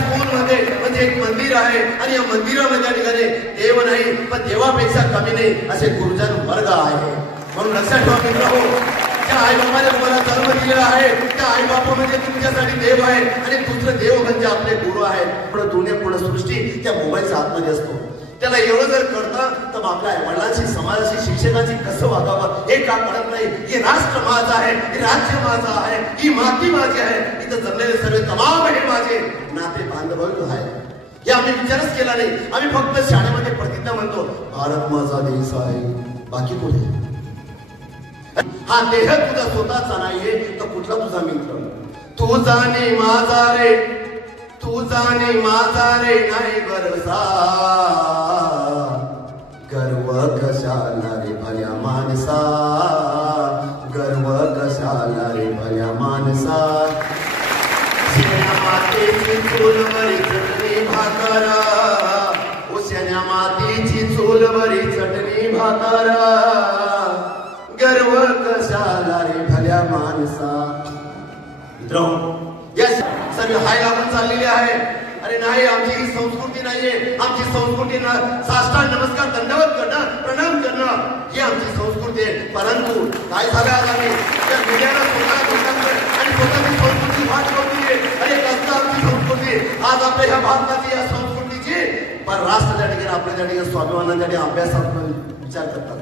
स्कूलमध्ये म्हणजे एक मंदिर आहे आणि या मंदिरामध्ये त्या ठिकाणी देव नाही पण देवापेक्षा कमी नाही असे गुरुजन वर्ग आहे. म्हणून लक्षात ठेवा मित्र हो, त्या आई बाबाने तुम्हाला जन्म दिलेला आहे, त्या आई बाबा म्हणजे तुमच्यासाठी देव आहे आणि दुसरं देव म्हणजे आपले गुरु आहेत. पुढे दुनिया पुढे सृष्टी त्या मोबाईलच्या आतमध्ये असतो. त्याला एवढं जर कळतं तर आपल्या वडिलांशी समाजाशी शिक्षकांशी कसं वागावं हे का कळत नाही. हे राष्ट्र माझं आहे, हे राज्य माझं आहे, ही माती माझी आहे, इथं जमलेले सर्व तमाम हे माझे नाते बांधव आहे. हे आम्ही विचारच केला नाही. आम्ही फक्त शाळेमध्ये प्रतिज्ञा म्हणतो भारत माझा देश आहे, बाकी कुठे. हा देह तुझा स्वतःचा नाहीये तर कुठला तुझा मित्र. तू जाणे माझा रे, तू जाणे माझा रे नाही बरसा, गर्व कशाला रे भल्या माणसा, गर्व कशाला रे भल्या माणसा. शेण्या मातीची चूल बरी चटणी भाकरा, उशण्या मातीची चूल बरी चटणी भाकरा, गर्व कशाला रे भल्या माणसा. मित्रांनो, यस सर्व हाय लागून चाललेली आहे. अरे नाही, आमची ही संस्कृती नाहीये. आमची संस्कृती साष्टांग नमस्कार दंडवत करणं, प्रणाम करणं ही आमची संस्कृती आहे. परंतु काय झालं आज आम्ही त्या मीडियाला स्वतः आणि स्वतःची संस्कृती वाट लावली आहे. अरे कसं आमची संस्कृती आज आपल्या ह्या भारताची या संस्कृतीची पण राष्ट्र त्या ठिकाणी आपल्या त्या ठिकाणी स्वाभिमानाच्या अभ्यासात विचार करतात.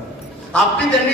आपली त्यांनी